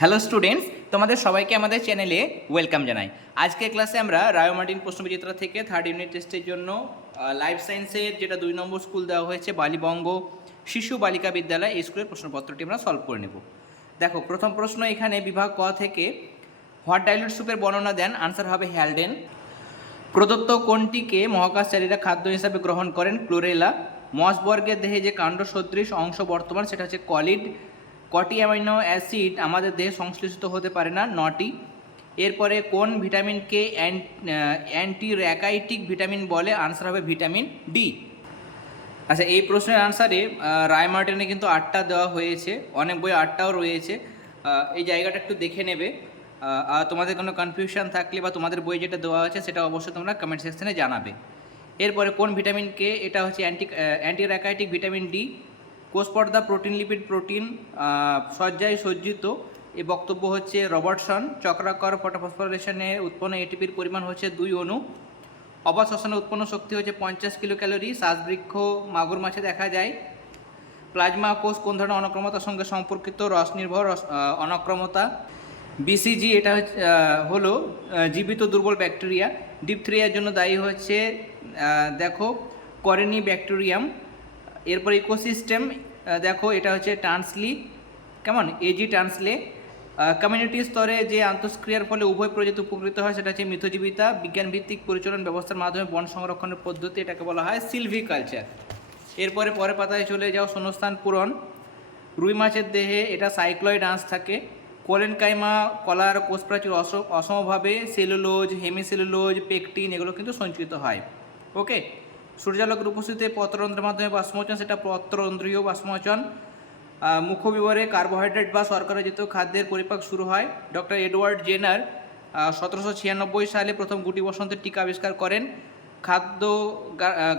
Hello students তোমাদের সবাইকে আমাদের চ্যানেলে ওয়েলকাম জানাই। আজকের ক্লাসে আমরা রায় মার্টিন প্রশ্নবিচিত্র থেকে থার্ড ইউনিট টেস্টের জন্য লাইফ সায়েন্সের যেটা দুই নম্বর স্কুল দেওয়া হয়েছে, বালিবঙ্গ শিশু বালিকা বিদ্যালয়, এই স্কুলের প্রশ্নপত্রটি আমরা সলভ করে নেব। দেখো, প্রথম প্রশ্ন এখানে বিভাগ ক থেকে হোয়াট ডাইলুট সুপের বর্ণনা দেন? আনসার হবে হ্যালডেন প্রদত্ত কোনটিকে মহাকাশচারীরা খাদ্য হিসাবে গ্রহণ করেন ক্লোরেলা মসবর্গের দেহে যে কাণ্ড সদৃশ অংশ বর্তমান, সেটা হচ্ছে কলিড কটি অ্যামাইনো অ্যাসিড আমাদের দেহে সংশ্লেষিত হতে পারে না? নটি। এরপরে কোন ভিটামিনকে অ্যান্টি র্যাকাইটিক ভিটামিন বলে? আনসার হবে ভিটামিন ডি। আচ্ছা এই প্রশ্নের আনসারে রায় মার্টিনে কিন্তু আটটা দেওয়া হয়েছে। অনেক বই আটটাও রয়েছে। এই জায়গাটা একটু দেখে নেবে। আর তোমাদের কোনো কনফিউশন থাকলে বা তোমাদের বই যেটা দেওয়া আছে, সেটা অবশ্যই তোমরা কমেন্ট সেকশনে জানাবে। এরপরে কোন ভিটামিনকে এটা হচ্ছে anti anti rachitic vitamin D. কোষপর্দা protein, lipid protein সজ্জায় সজ্জিত। এ বক্তব্য হচ্ছে রবার্টসন। চক্রাকর ফটোফসফোরেশনে উৎপন্ন এটিপির পরিমাণ হচ্ছে দুই অণু। অবাধ উৎপন্ন শক্তি হচ্ছে পঞ্চাশ কিলো ক্যালোরি শ্বাসবৃক্ষ মাগুর মাছে দেখা যায়। প্লাজমা কোষ কোন ধরনের অনক্রমতার সঙ্গে সম্পর্কিত? রস নির্ভর অনক্রমতা। বিসিজি, এটা হলো জীবিত দুর্বল ব্যাকটেরিয়া। ডিপথ্রিয়ার জন্য দায়ী হচ্ছে দেখো, করেনি ব্যাকটেরিয়াম। এরপর ইকোসিস্টেম দেখো এটা হচ্ছে ট্রান্সলি কেমন? এজি ট্রান্সলে কমিউনিটি স্তরে যে আন্তঃক্রিয়ার ফলে উভয় প্রজাতি উপকৃত হয় সেটা হচ্ছে মিথজীবিতা, বিজ্ঞানভিত্তিক পরিচালন ব্যবস্থার মাধ্যমে বন সংরক্ষণের পদ্ধতি এটাকে বলা হয় সিলভি কালচার এরপরে পরের পাতায় চলে যাও শূন্যস্থান পূরণ। রুই মাছের দেহে এটা সাইক্লয়েড আঁশ থাকে। কোলেন কাইমা কলার, কোষপ্রাচীর অস- অসমভাবে সেলুলোজ, হেমিসেলুলোজ, পেকটিন এগুলো কিন্তু সঞ্চিত হয়। ওকে? সূর্যালোকের উপস্থিতিতে পত্ররন্ধ্রের মাধ্যমে বাষ্পমোচন সেটা পত্ররন্ধ্রীয় বাষ্পমোচন। আহ, মুখবিবরে কার্বোহাইড্রেট বা শর্করাজিত খাদ্যের পরিপাক শুরু হয়। ডক্টর এডওয়ার্ড জেনার সতেরোশো ছিয়ানব্বই সালে প্রথম গুটি বসন্তের টিকা আবিষ্কার করেন। খাদ্য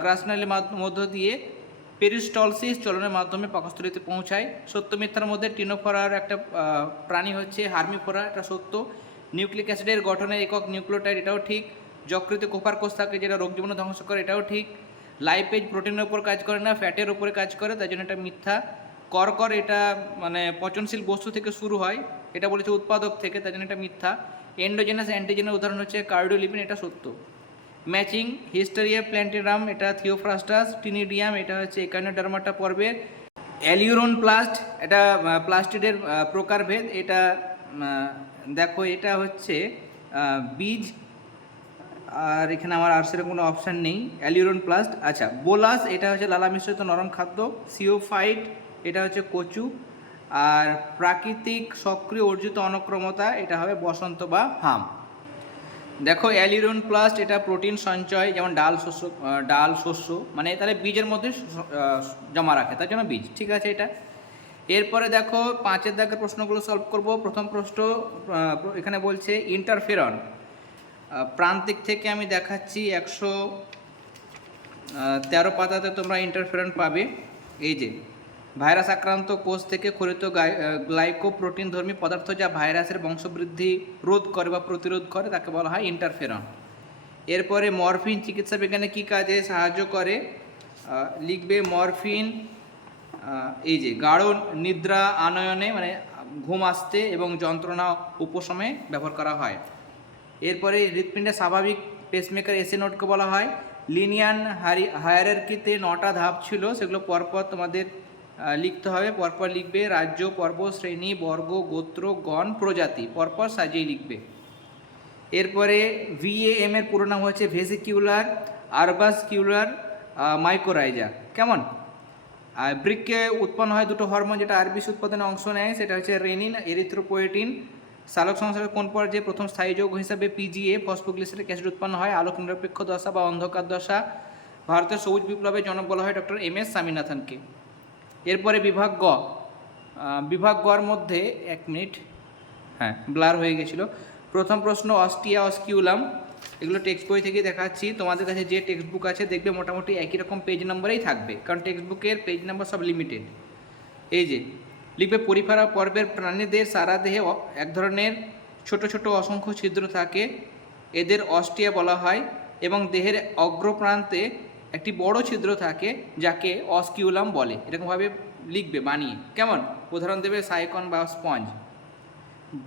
গ্রাসনালের মধ্য দিয়ে পেরিস্টলসিস চলনের মাধ্যমে পাকস্থলিতে পৌঁছায়। সত্য মিথ্যার মধ্যে টিনোফোরার একটা প্রাণী হচ্ছে হার্মিফোরা এটা সত্য। নিউক্লিক অ্যাসিডের গঠনে একক নিউক্লিওটাইড এটাও ঠিক। যকৃতে কোপার কোষ থাকে যেটা রোগ জীবাণু ধ্বংস করে এটাও ঠিক। লাইপেজ প্রোটিনের উপর কাজ করে না, ফ্যাটের উপরে কাজ করে, তাই জন্য এটা মিথ্যা। করকর এটা মানে পচনশীল বস্তু থেকে শুরু হয়, এটা বলেছে উৎপাদক থেকে, তাই জন্য এটা মিথ্যা। এন্ডোজেনাস অ্যান্টিজেনের উদাহরণ হচ্ছে কার্ডিওলিপিন, এটা সত্য। ম্যাচিং হিস্টোরিয়া প্ল্যান্টেরাম, এটা থিওফ্রাস্টাস, টিনিডিয়াম, এটা হচ্ছে একানোডার্মাটা পর্বের। অ্যালিউরন প্লাস্ট, এটা প্লাস্টিডের প্রকারভেদ, এটা দেখো, এটা হচ্ছে বীজ আর এখানে আমার আর সেরকম কোনো অপশান নেই। অ্যালিউরন প্লাস্ট আচ্ছা বোলাস এটা হচ্ছে লালা মিশ্রিত নরম খাদ্য। সিওফাইট এটা হচ্ছে কচু। আর প্রাকৃতিক সক্রিয় অর্জিত অনক্রমতা, এটা হবে বসন্ত বা হাম। দেখো অ্যালিউরন প্লাস্ট এটা প্রোটিন সঞ্চয়, যেমন ডাল, শস্য ডাল, শস্য মানে তাহলে বীজের মধ্যে জমা রাখে, তার জন্য বীজ, ঠিক আছে এটা? এরপরে দেখো, পাঁচের দাগের প্রশ্নগুলো সলভ করব। প্রথম প্রশ্ন এখানে বলছে ইন্টারফেরন প্রান্তিক থেকে আমি দেখাচ্ছি একশো তেরো পাতাতে তোমরা ইন্টারফেরন পাবে। এই যে, ভাইরাস আক্রান্ত কোষ থেকে খরিত গ্লাইকোপ্রোটিন ধর্মী পদার্থ যা ভাইরাসের বংশবৃদ্ধি রোধ করে বা প্রতিরোধ করে, তাকে বলা হয় ইন্টারফেরন এরপরে মরফিন চিকিৎসা বিজ্ঞানে কী কাজে সাহায্য করে? লিখবে মরফিন এই যে, গাঢ় নিদ্রা আনয়নে মানে ঘুম আসতে এবং যন্ত্রণা উপশমে ব্যবহার করা হয়। এরপরে হৃৎপিণ্ডের স্বাভাবিক পেসমেকার এসে নোটকে বলা হয়। লিনিয়ান হারি হায়ারার্কিতে নটা ধাপ ছিল, সেগুলো পরপর তোমাদের লিখতে হবে। পরপর লিখবে রাজ্য, পর্ব, শ্রেণি, বর্গ, গোত্র, গণ, প্রজাতি। পরপর সাজিয়ে লিখবে। এরপরে ভিএএম এর পুরো নাম হচ্ছে ভেসিকিউলার আরবাসকিউলার মাইক্রোরাইজা কেমন? আর বৃক্ষে উৎপন্ন হয় দুটো হরমোন যেটা আরবিস উৎপাদনে অংশ নেয়, সেটা হচ্ছে রেনিন এরিথ্রোপোয়েটিন সালোক সংসারের কোন পর্যায়ে প্রথম স্থায়ী যৌগ হিসাবে পিজিএ ফসফোগ্লিসারিক অ্যাসিড উৎপন্ন হয়? আলোক নিরপেক্ষ দশা বা অন্ধকার দশা? ভারতের সবুজ বিপ্লবের জনক বলা হয় ডক্টর এম এস স্বামীনাথনকে। এরপরে বিভাগ গ। বিভাগ গর মধ্যে এক মিনিট। হ্যাঁ ব্লার হয়ে গেছিল। প্রথম প্রশ্ন, অস্টিয়া অস্কিউলাম। এগুলো টেক্সট বই থেকে দেখাচ্ছি। তোমাদের কাছে যে টেক্সট বুক আছে, দেখবে মোটামুটি একই রকম পেজ নম্বরেই থাকবে। কারণ টেক্সট বুকের পেজ নাম্বার সব লিমিটেড এই যে লিখবে পরিফেরা পর্বের প্রাণীদের সারা দেহে এক ধরনের ছোট ছোট অসংখ্য ছিদ্র থাকে। এদের অস্টিয়া বলা হয় এবং দেহের অগ্রপ্রান্তে একটি বড় ছিদ্র থাকে যাকে অস্কিউলাম বলে। এরকমভাবে লিখবে, বানিয়ে। কেমন? উদাহরণ দেবে সাইকন বা স্পঞ্জ।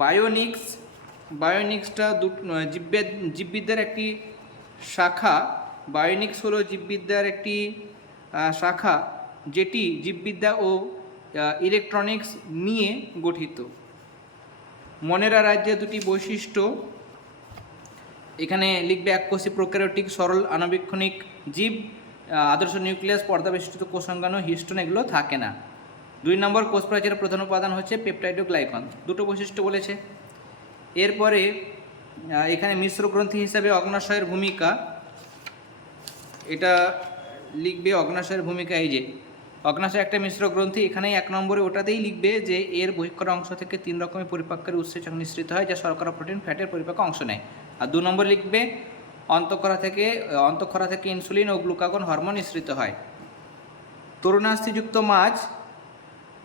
বায়োনিক্স বায়োনিক্সটা দু জীববিদ জীববিদ্যার একটি শাখা। বায়োনিক্স হলো জীববিদ্যার একটি শাখা যেটি জীববিদ্যা ও ইলেকট্রনিক্স নিয়ে গঠিত। মনেরা রাজ্যের দুটি বৈশিষ্ট্য। এখানে লিখবে এককোষী প্রোক্যারিওটিক, সরল, আণুবীক্ষণিক জীব আদর্শ নিউক্লিয়াস, পর্দাবেষ্টিত কোষাঙ্গাণু, হিস্টোন এগুলো থাকে না। দুই নম্বর কোষ প্রাচীরের প্রধান উপাদান হচ্ছে পেপটাইডোগ্লাইকন। দুটো বৈশিষ্ট্য বলেছে। এরপরে এখানে মিশ্র গ্রন্থি হিসাবে অগ্নাশয়ের ভূমিকা। এটা লিখবে অগ্নাশয়ের ভূমিকা এই যে অগ্নাশয় একটা মিশ্র গ্রন্থি, এখানেই এক নম্বরে ওটাতেই লিখবে যে এর বহিষ্কর অংশ থেকে তিন রকমের পরিপাকের উৎসেচক নিঃসৃত হয়, যা শর্করা, প্রোটিন, ফ্যাটের পরিপাকে অংশ নেয়। আর দু নম্বর লিখবে অন্তঃক্ষরা থেকে অন্তঃক্ষরা থেকে ইনসুলিন ও গ্লুকাগন হরমোন নিঃসৃত হয়। তরুণাস্থিযুক্ত মাছ,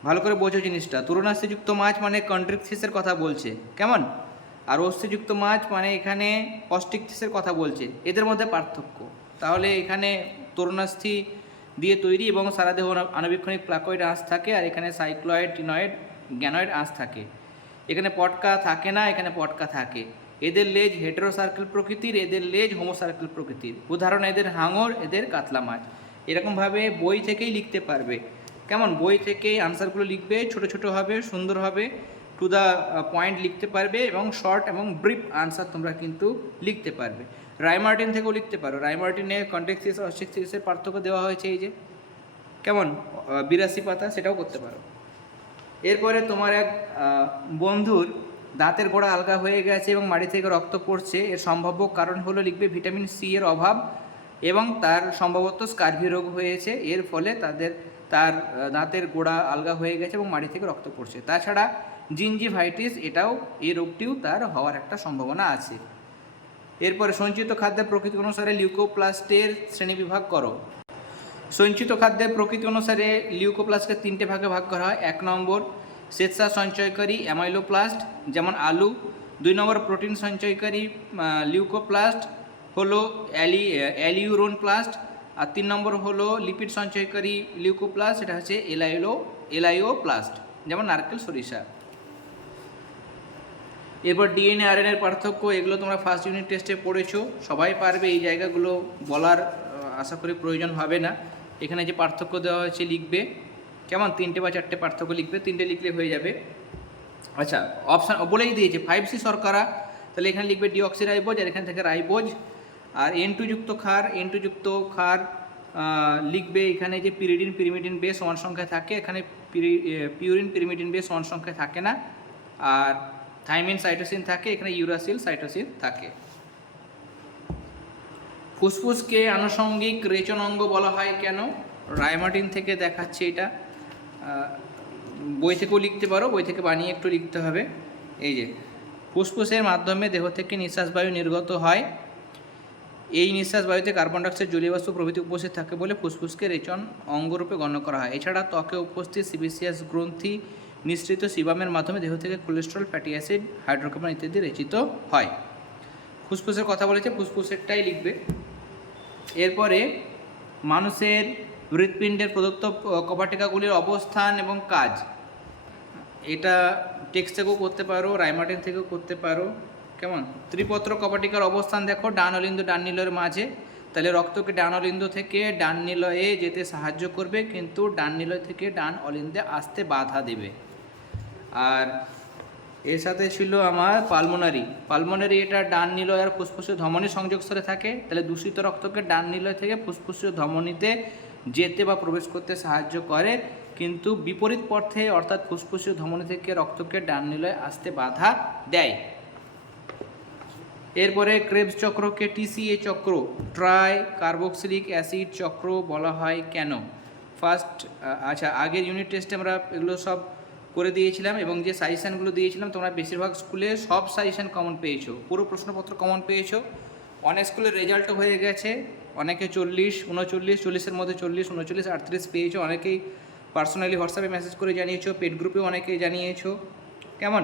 ভালো করে বোঝো জিনিসটা, তরুণাস্থিযুক্ত মাছ মানে কন্ট্রিকথিসের কথা বলছে, কেমন? আর অস্থিযুক্ত মাছ মানে এখানে অস্টিকথিসের কথা বলছে, এদের মধ্যে পার্থক্য। তাহলে এখানে তরুণাস্থি দিয়ে তৈরি এবং সারা দেহ আণু- আণুবীক্ষণিক প্লাকয়েড আঁশ থাকে আর এখানে সাইক্লয়েড, টিনয়েড, গ্যানয়েড আঁশ থাকে। এখানে পটকা থাকে না, এখানে পটকা থাকে। এদের লেজ হেটেরো সার্কেল প্রকৃতির, এদের লেজ হোমো সার্কেল প্রকৃতির। উদাহরণ, এদের হাঙর, এদের কাতলা মাছ। এরকমভাবে বই থেকেই লিখতে পারবে। কেমন? বই থেকেই আনসারগুলো লিখবে, ছোট ছোট হবে, সুন্দর হবে, টু দ্য পয়েন্ট লিখতে পারবে এবং শর্ট এবং ব্রিফ আনসার তোমরা কিন্তু লিখতে পারবে। রায়মার্টিন থেকেও লিখতে পারো। রায়মার্টিনে কন্টেক্সিস অস্টিক্সিসের পার্থক্য দেওয়া হয়েছে এই যে। কেমন? বিরাশি পাতা, সেটাও করতে পারো। এরপরে তোমার এক বন্ধুর দাঁতের গোড়া আলগা হয়ে গেছে এবং মাড়ি থেকে রক্ত পড়ছে। এর সম্ভাব্য কারণ হলো লিখবে ভিটামিন সি এর অভাব এবং তার সম্ভবত স্কার্ভি রোগ হয়েছে। এর ফলে তাদের, তার দাঁতের গোড়া আলগা হয়ে গেছে এবং মাড়ি থেকে রক্ত পড়ছে। তাছাড়া জিঞ্জিভাইটিস এটাও এই রোগটিও তার হওয়ার একটা সম্ভাবনা আছে। এরপরে সঞ্চিত খাদ্যের প্রকৃতি অনুসারে লিউকোপ্লাস্টের শ্রেণীবিভাগ করো। সঞ্চিত খাদ্যের প্রকৃতি অনুসারে লিউকোপ্লাস্টকে তিনটে ভাগে ভাগ করা হয়। এক নম্বর স্বেচ্ছা সঞ্চয়কারী অ্যামাইলোপ্লাস্ট, যেমন আলু। দুই নম্বর, প্রোটিন সঞ্চয়কারী লিউকোপ্লাস্ট হলো অ্যালি অ্যালিউরোন প্লাস্ট আর তিন নম্বর হলো লিপিড সঞ্চয়কারী লিউকোপ্লাস্ট এটা হচ্ছে এলাইলো এলাইও প্লাস্ট যেমন নারকেল, সরিষা। এরপর ডিএনএ আরএনএর পার্থক্য, এগুলো তোমরা ফার্স্ট ইউনিট টেস্টে পড়েছো। সবাই পারবে এই জায়গাগুলো বলার আশা করি প্রয়োজন হবে না। এখানে যে পার্থক্য দেওয়া হয়েছে লিখবে। কেমন? তিনটে বা চারটে পার্থক্য লিখবে, তিনটে লিখলে হয়ে যাবে। আচ্ছা অপশান বলেই দিয়েছে ফাইভ সি শর্করা, তাহলে এখানে লিখবে ডিঅক্সি রাইবোজ আর এখানে থেকে রাইবোজ আর এন টু যুক্ত ক্ষার এন টু যুক্ত ক্ষার লিখবে এখানে যে পিরিডিন পিরিমিডিন বেস সমান সংখ্যায় থাকে। এখানে পিউরিন পিরিমিডিন বেশ সমান সংখ্যায় থাকে না। আর থাইমিন সাইটোসিন থাকে, এখানে ইউরাসিল সাইটোসিন থাকে। ফুসফুসকে আনুষঙ্গিক রেচন অঙ্গ বলা হয় কেন? রায়মার্টিন থেকে দেখাচ্ছে এটা। বই থেকেও লিখতে পারো, বই থেকে বানিয়ে একটু লিখতে হবে। এই যে, ফুসফুসের মাধ্যমে দেহ থেকে নিঃশ্বাস বায়ু নির্গত হয়। এই নিঃশ্বাস বায়ুতে কার্বন ডাইঅক্সাইড জলীয় বাষ্প প্রভৃতি উপস্থিত থাকে বলে ফুসফুসকে রেচন অঙ্গরূপে গণ্য করা হয়। এছাড়া ত্বকে উপস্থিত সিবিসিয়াস গ্রন্থি নিঃসৃত সিবামের মাধ্যমে দেহ থেকে কোলেস্ট্রল ফ্যাটি অ্যাসিড হাইড্রোকার্বন ইত্যাদি রেচিত হয়। ফুসফুসের কথা বলেছে, ফুসফুসেরটাই লিখবে। এরপরে মানুষের হৃৎপিণ্ডের প্রদত্ত কপাটিকাগুলির অবস্থান এবং কাজ। এটা টেক্সট থেকেও করতে পারো রাইমার্টিন থেকেও করতে পারো। কেমন? ত্রিপত্র কপাটিকার অবস্থান দেখো, ডান অলিন্দ, ডান নিলয়ের মাঝে। তাহলে রক্তকে ডান অলিন্দ থেকে ডান নিলয়ে যেতে সাহায্য করবে, কিন্তু ডান নিলয় থেকে ডান অলিন্দে আসতে বাধা দেবে। আর এর সাথে ছিল আমার পালমোনারি। পালমোনারি এটা ডান নিলয় আর ফুসফুসের ধমনী সংযোগ স্তরে থাকে। তাহলে দূষিত রক্তকে ডান নিলয় থেকে ফুসফুসের ধমনীতে যেতে বা প্রবেশ করতে সাহায্য করে। কিন্তু বিপরীত পথে অর্থাৎ ফুসফুসীয় ধমনী থেকে রক্তকে ডান নিলয় আসতে বাধা দেয়। এরপরে ক্রেবস চক্রকে টিসিএ চক্র ট্রাই কার্বক্সিলিক অ্যাসিড চক্র বলা হয় কেন? ফার্স্ট আচ্ছা আগের ইউনিট টেস্টে আমরা এগুলো সব করে দিয়েছিলাম এবং যে সাজেশানগুলো দিয়েছিলাম, তোমরা বেশিরভাগ স্কুলে সব সাজেশান কমন পেয়েছ। পুরো প্রশ্নপত্র কমন পেয়েছ। অনেক স্কুলের রেজাল্টও হয়ে গেছে। অনেকে চল্লিশ, উনচল্লিশ, চল্লিশের মধ্যে চল্লিশ, উনচল্লিশ, আটত্রিশ পেয়েছ। অনেকেই পার্সোনালি হোয়াটসঅ্যাপে মেসেজ করে জানিয়েছো পেড গ্রুপেও অনেকেই জানিয়েছো। কেমন?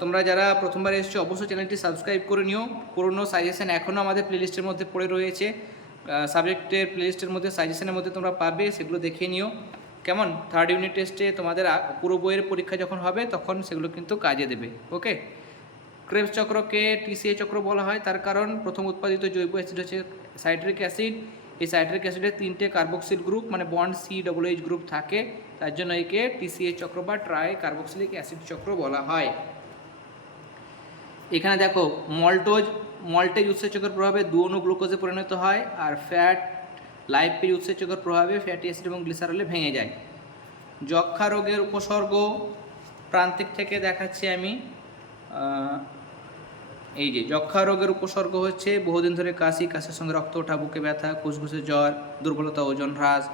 তোমরা যারা প্রথমবার এসেছ, অবশ্যই চ্যানেলটি সাবস্ক্রাইব করে নিও। পুরনো সাজেশান এখনও আমাদের প্লেলিস্টের মধ্যে পড়ে রয়েছে। সাবজেক্টের প্লেলিস্টের মধ্যে সাজেশনের মধ্যে তোমরা পাবে, সেগুলো দেখে নিও। কেমন? থার্ড ইউনিট টেস্টে তোমাদের পুরো বইয়ের পরীক্ষা যখন হবে, তখন সেগুলো কিন্তু কাজে দেবে ওকে ক্রেবস চক্রকে টিসিএ চক্র বলা হয়, তার কারণ প্রথম উৎপাদিত জৈব অ্যাসিড হচ্ছে সাইট্রিক অ্যাসিড এই সাইট্রিক অ্যাসিডের তিনটে কার্বক্সিল গ্রুপ মানে bond C double H group থাকে, তার জন্য একে টিসিএ চক্র বা ট্রাই কার্বক্সিলিক অ্যাসিড চক্র বলা হয়। এখানে দেখো মল্টোজ মল্টেজ উৎসেচকের প্রভাবে দুঅণু গ্লুকোজে পরিণত হয়, আর ফ্যাট লাইপেজ উৎসেচকের প্রভাবে ফ্যাটি অ্যাসিড এবং গ্লিসারলে ভেঙে যায়। যক্ষা রোগের উপসর্গ প্রান্তিক থেকে দেখাচ্ছি আমি এই যে যক্ষা রোগের উপসর্গ হচ্ছে বহুদিন ধরে কাশি, কাশির সঙ্গে রক্ত ওঠা, বুকে ব্যথা কুসকুসে জ্বর, দুর্বলতা, ওজন হ্রাস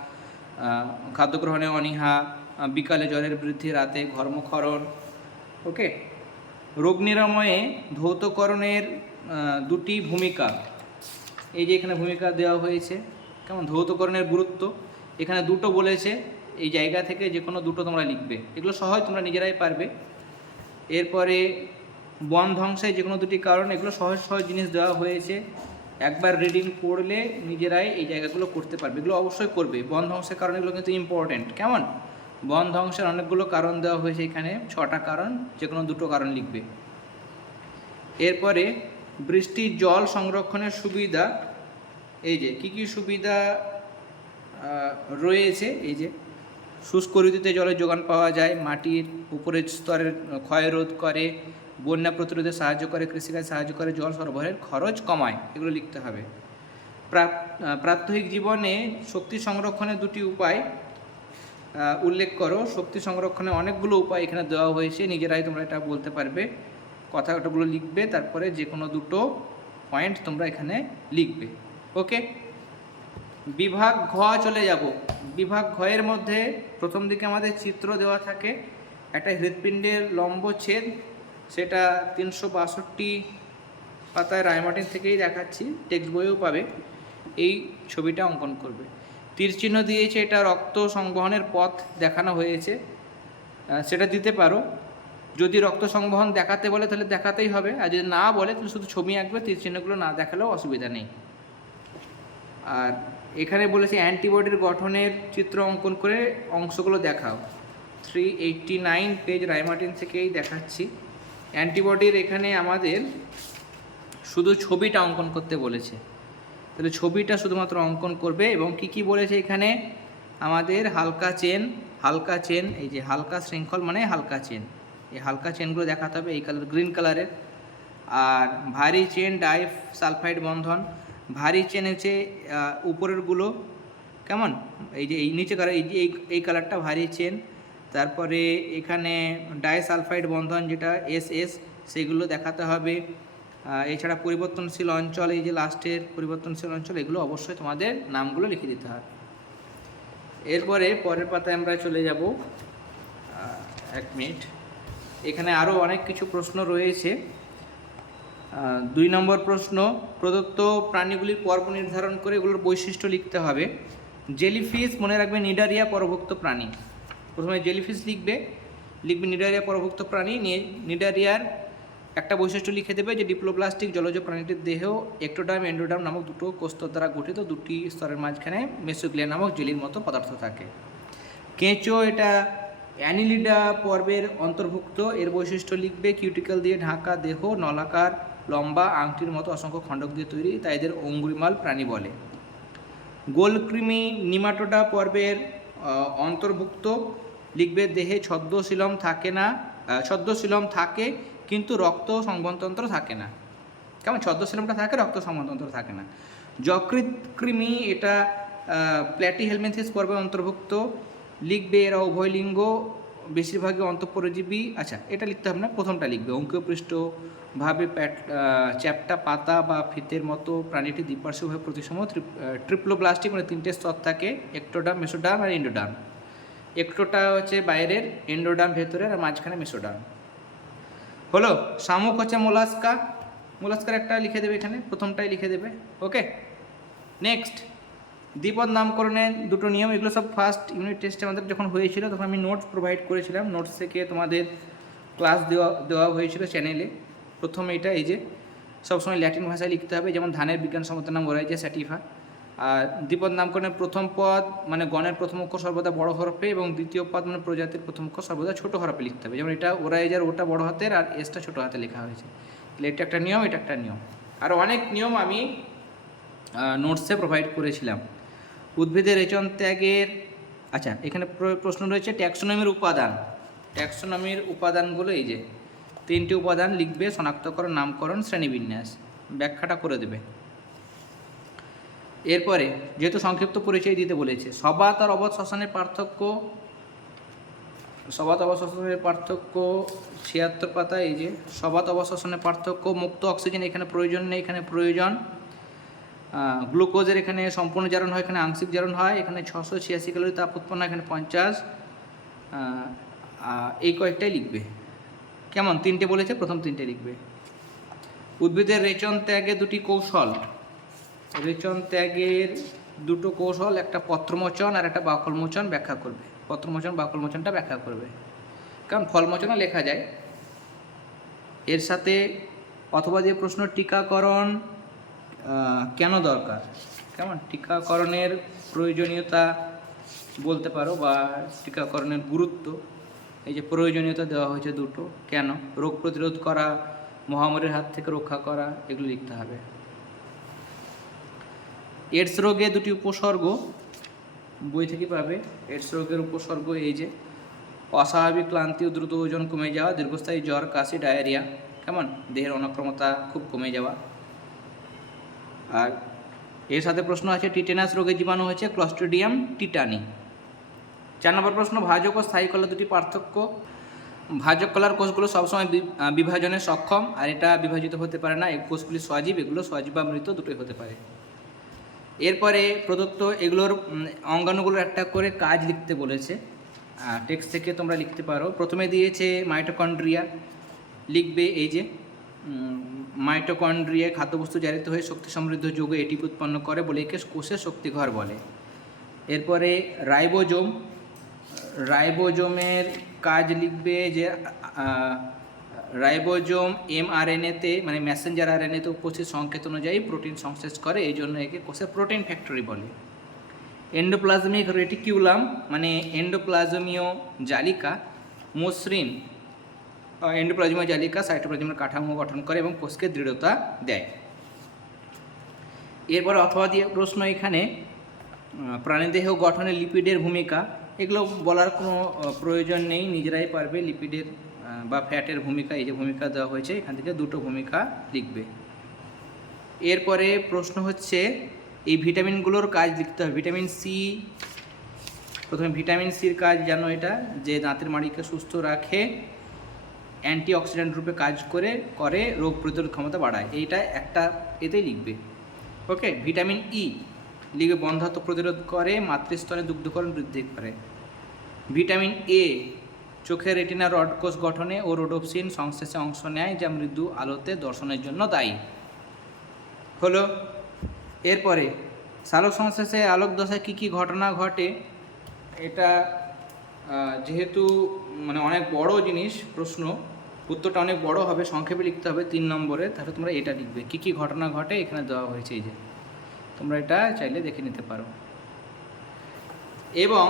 খাদ্য গ্রহণে অনীহা বিকালে জ্বরের বৃদ্ধি, রাতে ঘর্মক্ষরণ, ওকে? রোগ নিরাময়ে ধৌতকরণের দুটি ভূমিকা। এই যে এখানে ভূমিকা দেওয়া হয়েছে কেমন ধৌতকরণের গুরুত্ব? এখানে দুটো বলেছে, এই জায়গা থেকে যে কোনো দুটো তোমরা লিখবে। এগুলো সহজ, তোমরা নিজেরাই পারবে। এরপরে বন ধ্বংসের যে কোনো দুটি কারণ, এগুলো সহজ সহজ জিনিস দেওয়া হয়েছে। একবার রিডিং পড়লে নিজেরাই এই জায়গাগুলো করতে পারবে। এগুলো অবশ্যই করবে। বন ধ্বংসের কারণ এগুলো কিন্তু ইম্পর্টেন্ট কেমন? বন ধ্বংসের অনেকগুলো কারণ দেওয়া হয়েছে এখানে। ছটা কারণ যে কোনো দুটো কারণ লিখবে। এরপরে বৃষ্টির জল সংরক্ষণের সুবিধা এই যে, কি কি সুবিধা রয়েছে? এই যে, শুষ্ক ঋতুতে জলের যোগান পাওয়া যায়, মাটির উপরের স্তরের ক্ষয় রোধ করে, বন্যা প্রতিরোধে সাহায্য করে, কৃষিকাজে সাহায্য করে, জল সরবরাহের খরচ কমায়, এগুলো লিখতে হবে। প্রাত্যহিক জীবনে শক্তি সংরক্ষণের দুটি উপায় উল্লেখ করো। শক্তি সংরক্ষণের অনেকগুলো উপায় এখানে দেওয়া হয়েছে, নিজেরাই তোমরা এটা বলতে পারবে। কথাটাগুলো লিখবে, তারপরে যে কোনো দুটো পয়েন্ট তোমরা এখানে লিখবে। ওকে বিভাগ ঘ চলে যাব। বিভাগ ঘ এর মধ্যে প্রথম দিকে আমাদের চিত্র দেওয়া থাকে। একটা হৃৎপিণ্ডের ছেদ, সেটা তিনশো বাষট্টি পাতায় রায়মার্টিন থেকেই দেখাচ্ছি, টেক্সট বইও পাবে। এই ছবিটা অঙ্কন করবে। তীর চিহ্ন দিয়েছে, এটা রক্ত সংবহনের পথ দেখানো হয়েছে। সেটা দিতে পারো। যদি রক্ত সংবহন দেখাতে বলে, তাহলে দেখাতেই হবে। আর যদি না বলে, তাহলে শুধু ছবি আঁকবে, তীর চিহ্নগুলো না দেখালেও অসুবিধা নেই। আর এখানে বলেছে অ্যান্টিবডির গঠনের চিত্র অঙ্কন করে অংশগুলো দেখাও। Three eighty nine page Ray Martin থেকেই দেখাচ্ছি। অ্যান্টিবডির এখানে আমাদের শুধু ছবিটা অঙ্কন করতে বলেছে। তাহলে ছবিটা শুধুমাত্র অঙ্কন করবে এবং কি কি বলেছে এখানে? আমাদের হালকা চেন হালকা চেন, এই যে হালকা শৃঙ্খল মানে হালকা চেন। এই হালকা চেনগুলো দেখাতে হবে এই কালার গ্রিন কালারের আর ভারী চেন, ডাই সালফাইড বন্ধন। ভারী চেন হচ্ছে উপরেরগুলো কেমন? এই যে এই নিচে কালার এই যে এই কালারটা ভারী চেন। তারপরে এখানে ডাইসালফাইড বন্ধন যেটা এস এস সেগুলো দেখাতে হবে। এছাড়া পরিবর্তনশীল অঞ্চল, এই যে লাস্টের পরিবর্তনশীল অঞ্চল, এগুলো অবশ্যই তোমাদের নামগুলো লিখে দিতে হবে। এরপরে পরের পাতায় আমরা চলে যাব। এক মিনিট। এখানে আরও অনেক কিছু প্রশ্ন রয়েছে। দুই নম্বর প্রশ্ন, প্রদত্ত প্রাণীগুলির পর্ব নির্ধারণ করে এগুলোর বৈশিষ্ট্য লিখতে হবে। জেলিফিশ, মনে রাখবে নিডারিয়া পরভুক্ত প্রাণী। প্রথমে জেলিফিশ লিখবে। লিখবে নিডারিয়া পরভুক্ত প্রাণী। নিডারিয়ার একটা বৈশিষ্ট্য লিখে দেবে যে ডিপ্লোপ্লাস্টিক জলজ প্রাণীটির দেহেও একটোডাম এন্ডোডাম নামক দুটো কোস্তর দ্বারা গঠিত। দুটি স্তরের মাঝখানে মেসোগ্লিয়া নামক জেলির মতো পদার্থ থাকে। কেঁচো, এটা অ্যানিলিডা পর্বের অন্তর্ভুক্ত। এর বৈশিষ্ট্য লিখবে কিউটিক্যাল দিয়ে ঢাকা দেহ, নলাকার লম্বা আংটির মতো অসংখ্য খণ্ডক দিয়ে তৈরি তাই এদের অঙ্গুরিমাল প্রাণী বলে। গোলকৃমি নিমাটোডা পর্বের অন্তর্ভুক্ত। লিখবে, দেহে ছদ্মশীলম থাকে না ছদ্মশীলম থাকে, কিন্তু রক্ত সংবহনতন্ত্র থাকে না। কেমন? ছদ্মশীলমটা থাকে, রক্ত সংবহনতন্ত্র থাকে না। যকৃৎ কৃমি এটা প্ল্যাটি হেলমেন্থিস পর্বের অন্তর্ভুক্ত। লিখবে, এরা উভয় লিঙ্গ বেশিরভাগই অন্তঃপরজীবী আচ্ছা এটা লিখতে হবে না, প্রথমটা লিখবে অঙ্কীয় প্যাট চ্যাপ্টা, পাতা বা ফিতের মতো প্রাণীটি দ্বিপার্শ্বভাবে প্রতিসম ট্রিপ্লোপ্লাস্টিক মানে তিনটে স্তর থাকে একটোডাম মেসোডাম আর ইন্ডোডাম একটোটা হচ্ছে বাইরের এন্ডোডাম ভেতরের আর মাঝখানে মেসোডাম হলো, শামুক হচ্ছে মোলাস্কা, মোলাস্কার একটা লিখে দেবে এখানে, প্রথমটাই লিখে দেবে ওকে নেক্সট দ্বিপদ নামকরণের দুটো নিয়ম, এগুলো সব ফার্স্ট ইউনিট টেস্টে আমাদের যখন হয়েছিল, তখন আমি নোটস প্রোভাইড করেছিলাম। নোটস থেকে তোমাদের ক্লাস দেওয়া দেওয়া হয়েছিল চ্যানেলে প্রথম এটা এই যে, সবসময় ল্যাটিন ভাষায় লিখতে হবে, যেমন ধানের বিজ্ঞান বিজ্ঞানসম্মত নাম ওরাই যে স্যাটিফা আর দ্বিপদ নামকরণের প্রথম পদ মানে গণের প্রথম অক্ষর সর্বদা বড় হরফে এবং দ্বিতীয় পদ মানে প্রজাতির প্রথম অক্ষর সর্বদা ছোট হরফে লিখতে হবে। যেমন এটা ওরা এজার ওটা বড় হাতের আর এসটা ছোট হাতে লেখা হয়েছে। তাহলে এটা একটা নিয়ম, এটা একটা নিয়ম। আর অনেক নিয়ম আমি নোটসে প্রোভাইড করেছিলাম। উদ্ভিদের রেচন ত্যাগের আচ্ছা এখানে প্র- প্রশ্ন রয়েছে ট্যাক্সোনমির উপাদান। ট্যাক্সোনমির উপাদানগুলো এই যে, তিনটি উপাদান লিখবে, শনাক্তকরণ, নামকরণ, শ্রেণীবিন্যাস। ব্যাখ্যাটা করে দেবে। এরপরে, যেহেতু সংক্ষিপ্ত পরিচয় দিতে বলেছে, সবাত আর অবৎ শ্মশানের পার্থক্য, সবাত অবশ্বাসনের পার্থক্য, ছিয়াত্তর পাতা, এই যে, সবাত অবশ্বাসনের পার্থক্য, মুক্ত অক্সিজেন এখানে প্রয়োজন নেই, এখানে প্রয়োজন গ্লুকোজের এখানে সম্পূর্ণ জারণ হয়, এখানে আংশিক জারণ হয়, এখানে ছশো ছিয়াশি ক্যালোরি তাপ উৎপন্ন এখানে পঞ্চাশ এই কয়েকটাই লিখবে। কেমন? তিনটে বলেছে, প্রথম তিনটে লিখবে। উদ্ভিদের রেচন ত্যাগে দুটি কৌশল। রেচন ত্যাগের দুটো কৌশল, একটা পত্রমোচন আর একটা বাকলমোচন ব্যাখ্যা করবে। পত্রমোচন, বাকলমোচনটা ব্যাখ্যা করবে। কারণ ফলমোচনও লেখা যায়। এর সাথে অথবা যে প্রশ্ন, টিকাকরণ কেন দরকার? কেমন? টিকাকরণের প্রয়োজনীয়তা বলতে পারো বা টিকাকরণের গুরুত্ব। এই যে প্রয়োজনীয়তা দেওয়া হয়েছে দুটো। কেন? রোগ প্রতিরোধ করা, মহামারীর হাত থেকে রক্ষা করা, এগুলো লিখতে হবে। এডস রোগে দুটি উপসর্গ। বই থেকে পাবে। এডস রোগের উপসর্গ এই যে, অস্বাভাবিক ক্লান্তি ও দ্রুত ওজন কমে যাওয়া, দীর্ঘস্থায়ী জ্বর, কাশি, ডায়রিয়া। কেমন? দেহের অনক্রমতা খুব কমে যাওয়া। আর এর সাথে প্রশ্ন আছে, টিটেনাস রোগের জীবাণু হচ্ছে ক্লস্ট্রিডিয়াম টিটানি। চার নম্বর প্রশ্ন, ভাজক ও স্থায়ী কলা দুটি পার্থক্য। ভাজক কলার কোষগুলো সবসময় বিভাজনে সক্ষম, আর এটা বিভাজিত হতে পারে না, এই কোষগুলি সজীব, এগুলো সজীব বা মৃত দুটোই হতে পারে। এরপরে প্রদত্ত এগুলোর অঙ্গাণুগুলোর একটা করে কাজ লিখতে বলেছে। টেক্সট থেকে তোমরা লিখতে পারো। প্রথমে দিয়েছে মাইটোকন্ড্রিয়া, লিখবে এই যে মাইটোকন্ড্রিয়া খাদ্যবস্তু জারিত হয়ে শক্তি সমৃদ্ধ যোগে এটি উৎপন্ন করে বলে একে কোষের শক্তিঘর বলে। এরপরে রাইবোজোম, রাইবোজোমের কাজ লিখবে যে রাইবোজোম এমআরএনএতে মানে ম্যাসেঞ্জার মেসেঞ্জার আরএনএতে উপস্থিত সংকেত অনুযায়ী প্রোটিন সংশ্লেষ করে, এই জন্য একে কোষের প্রোটিন ফ্যাক্টরি বলে। এন্ডোপ্লাজমিক রেটিকিউলাম মানে এন্ডোপ্লাজমীয় জালিকা, মসৃণ এন্ডোপ্লাজমীয় জালিকা সাইটোপ্লাজমের কাঠামো গঠন করে এবং কোষকে দৃঢ়তা দেয়। এরপর অথবা দিয়ে প্রশ্ন এখানে প্রাণীদেহ গঠনে লিপিডের ভূমিকা। এগুলো বলার কোনো প্রয়োজন নেই, নিজেরাই পারবে লিপিডের বা ফ্যাটের ভূমিকা, এই যে ভূমিকা দেওয়া হয়েছে, এখান থেকে দুটো ভূমিকা লিখবে। এরপরে প্রশ্ন হচ্ছে, এই ভিটামিনগুলোর কাজ লিখতে হবে। ভিটামিন সি, প্রথমে ভিটামিন সির কাজ জানো এটা, যে দাঁতের মাড়িকে সুস্থ রাখে। অ্যান্টিঅক্সিডেন্ট রূপে কাজ করে করে রোগ প্রতিরোধ ক্ষমতা বাড়ায়। এইটা একটা এতেই লিখবে। ওকে, ভিটামিন ই লিখবে, বন্ধাত্ম প্রতিরোধ করে মাতৃস্তনে দুগ্ধকরণ বৃদ্ধি করে। ভিটামিন এ চোখের রেটিনা রড কোষ গঠনে ও রোডোপসিন সংশ্লেষে অংশ নেয়, যা মৃদু আলোতে দর্শনের জন্য দায়ী। হলো, এরপরে সালোক সংশ্লেষে আলোক দশায় কী কী ঘটনা ঘটে? এটা যেহেতু মানে অনেক বড় জিনিস, প্রশ্ন, উত্তরটা অনেক বড় হবে, সংক্ষেপে লিখতে হবে তিন নম্বরে, তাহলে তোমরা এটা লিখবে। কী কী ঘটনা ঘটে এখানে দেওয়া হয়েছে এই যে। তোমরা এটা চাইলে দেখে নিতে পারো। এবং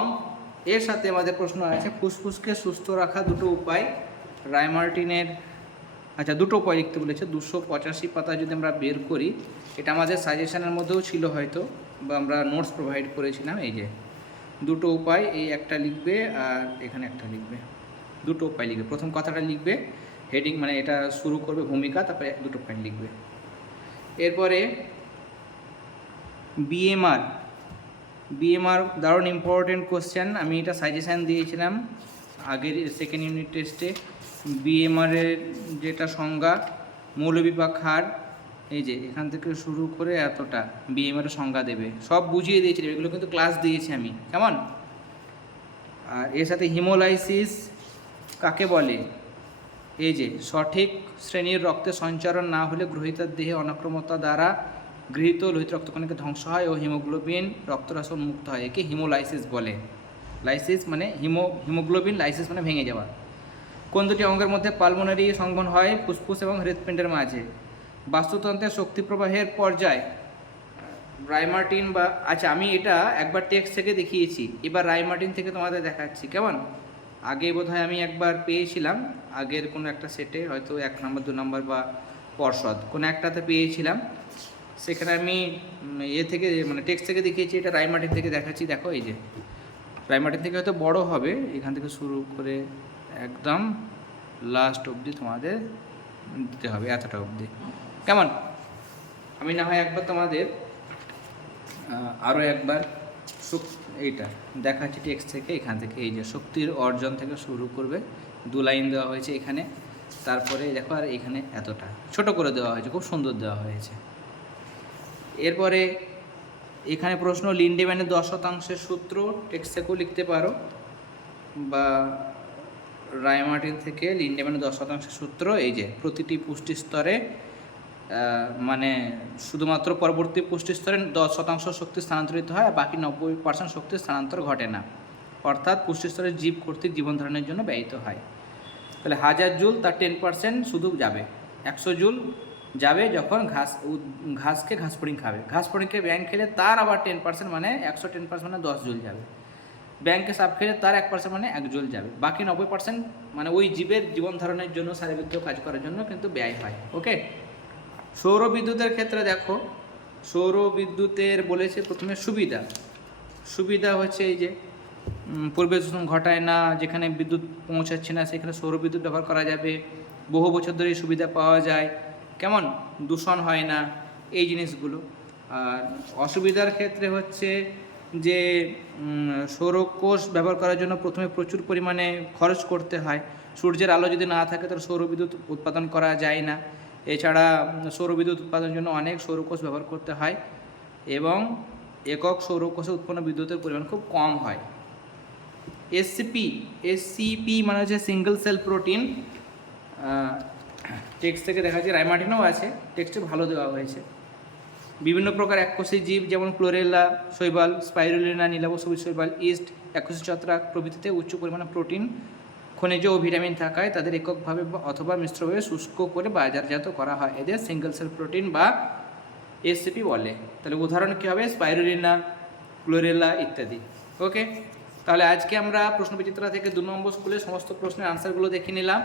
এর সাথে আমাদের প্রশ্ন আছে, ফুসফুসকে সুস্থ রাখা দুটো উপায়। রায়মার্টিনের আচ্ছা দুটো উপায় লিখতে বলেছে। দুশো পঁচাশি পাতা যদি আমরা বের করি, এটা আমাদের সাজেশনের মধ্যেও ছিল হয়তো, বা আমরা নোটস প্রোভাইড করেছিলাম, এই যে। দুটো উপায়, এই একটা লিখবে আর এখানে একটা লিখবে। দুটো উপায় লিখবে। প্রথম কথাটা লিখবে হেডিং মানে এটা শুরু করবে, ভূমিকা, তারপরে দুটো পয়েন্ট লিখবে। এরপরে বিএমআর বিএমআর দারুণ ইম্পর্টেন্ট কোশ্চেন আমি এটা সাজেশান দিয়েছিলাম আগের সেকেন্ড ইউনিট টেস্টে বিএমআরের যেটা সংজ্ঞা মৌলবিপাক হার এই যে, এখান থেকে শুরু করে এতটা বিএমআরের সংজ্ঞা দেবে। সব বুঝিয়ে দিয়েছিলাম এগুলো কিন্তু ক্লাস দিয়েছি আমি। কেমন? আর এর সাথে হিমোলাইসিস কাকে বলে? এই যে, সঠিক শ্রেণির রক্তে সঞ্চারণ না হলে গ্রহিতার দেহে অনাক্রমতা দ্বারা গৃহীত লোহিত রক্তকণিকা ধ্বংস হয় ও হিমোগ্লোবিন রক্তরাশ মুক্ত হয়, একে হিমোলাইসিস বলে। লাইসিস মানে হিমো হিমোগ্লোবিন লাইসিস মানে ভেঙে যাওয়া। কোন দুটি অঙ্গের মধ্যে পালমোনারি সংবহন হয়? ফুসফুস এবং হৃৎপিণ্ডের মাঝে। বাস্তুতন্ত্রের শক্তি প্রবাহের পর্যায় রাইমার্টিন বা আচ্ছা আমি এটা একবার টেক্সট থেকে দেখিয়েছি, এবার রাইমার্টিন থেকে তোমাদের দেখাচ্ছি, কেমন? আগে বোধহয় আমি একবার পেয়েছিলাম, আগের কোনো একটা সেটে হয়তো এক নম্বর দু নম্বর বা পর্ষদ, কোনো একটাতে পেয়েছিলাম, সেখানে আমি এ থেকে মানে টেক্সট থেকে দেখিয়েছি, এটা রাইমার্টিন থেকে দেখাচ্ছি, দেখো এই যে রাইমার্টিন থেকে হয়তো বড় হবে, এখান থেকে শুরু করে একদম লাস্ট অবধি তোমাদের দিতে হবে, এতটা অবধি। কেমন? আমি না হয় একবার তোমাদের আরও একবার এইটা দেখাচ্ছি টেক্সট থেকে, এখান থেকে এই যে শক্তির অর্জন থেকে শুরু করবে, দু লাইন দেওয়া হয়েছে এখানে, তারপরে দেখো আর এখানে এতটা, ছোট করে দেওয়া হয়েছে, খুব সুন্দর দেওয়া হয়েছে। এরপরে এখানে প্রশ্ন, লিন্ডেম্যানের দশ শতাংশের সূত্র টেক্সট থেকেও লিখতে পারো? বা রায়মার্টিন থেকে লিন্ডেম্যানের দশ শতাংশের সূত্র, এই যে প্রতিটি পুষ্টি স্তরে মানে শুধুমাত্র পরবর্তী পুষ্টি স্তরে দশ শতাংশ শক্তি স্থানান্তরিত হয় আর বাকি নব্বই পার্সেন্ট শক্তি স্থানান্তর ঘটে না। অর্থাৎ পুষ্টি স্তরের জীব কর্তৃক জীবন ধারণের জন্য ব্যয়িত হয়। তাহলে হাজার জুল, তার টেন পার্সেন্ট শুধু যাবে। একশো জুল যাবে যখন ঘাস ঘাসকে ঘাস ফড়িং খাবে। ঘাস ফড়িংকে ব্যাংক খেলে তার আবার টেন পার্সেন্ট মানে একশো টেন পার্সেন্ট মানে দশ জুল যাবে। ব্যাংকে সাপ খেলে তার এক পার্সেন্ট মানে এক জুল যাবে। বাকি নব্বই পার্সেন্ট মানে ওই জীবের জীবন ধারণের জন্য শারীরিক কাজ করার জন্য কিন্তু ব্যয় হয়। ওকে সৌর বিদ্যুতের ক্ষেত্রে দেখো সৌর বিদ্যুতের বলেছে প্রথমে সুবিধা। সুবিধা হচ্ছে এই যে পরিবেশ দূষণ ঘটায় না যেখানে বিদ্যুৎ পৌঁছাচ্ছে না সেখানে সৌর বিদ্যুৎ ব্যবহার করা যাবে। বহু বছর ধরে সুবিধা পাওয়া যায়। কেমন? দূষণ হয় না এই জিনিসগুলো। আর অসুবিধার ক্ষেত্রে হচ্ছে যে উম, সৌরকোষ ব্যবহার করার জন্য প্রথমে প্রচুর পরিমাণে খরচ করতে হয়। সূর্যের আলো যদি না থাকে তাহলে সৌর বিদ্যুৎ উৎপাদন করা যায় না। এছাড়া উম, সৌর বিদ্যুৎ উৎপাদনের জন্য অনেক সৌরকোষ ব্যবহার করতে হয় এবং একক সৌরকোষে উৎপন্ন বিদ্যুতের পরিমাণ খুব কম হয়। এসসিপি এসসিপি মানে হচ্ছে সিঙ্গেল সেল প্রোটিন টেক্সট থেকে দেখা যাচ্ছে রাইমার্টিনও আছে টেক্সটে ভালো দেওয়া হয়েছে। বিভিন্ন প্রকার এককোষী জীব যেমন ক্লোরেলা শৈবাল স্পাইরুলিনা নীলাভ সবুজ শৈবাল ইস্ট এককোষী ছত্রাক প্রভৃতিতে উচ্চ পরিমাণে প্রোটিন খনিজ ও ভিটামিন থাকায় তাদের এককভাবে অথবা মিশ্রভাবে শুষ্ক করে বাজারজাত করা হয়। এদের সিঙ্গেল সেল প্রোটিন বা এসসিপি বলে। তাহলে উদাহরণ কী হবে? স্পাইরুলিনা, ক্লোরেলা ইত্যাদি। ওকে? তাহলে আজকে আমরা প্রশ্নবিচিত্রা থেকে দু নম্বর স্কুলের সমস্ত প্রশ্নের আনসারগুলো দেখে নিলাম।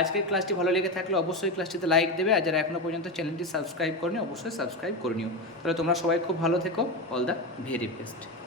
আজকের ক্লাসটি ভালো লেগে থাকলে অবশ্যই ক্লাসটিতে লাইক দেবে। আর যারা এখনও পর্যন্ত চ্যানেলটি সাবস্ক্রাইব করেনি, অবশ্যই সাবস্ক্রাইব করে নিও। তাহলে তোমরা সবাই খুব ভালো থেকো। All the very best.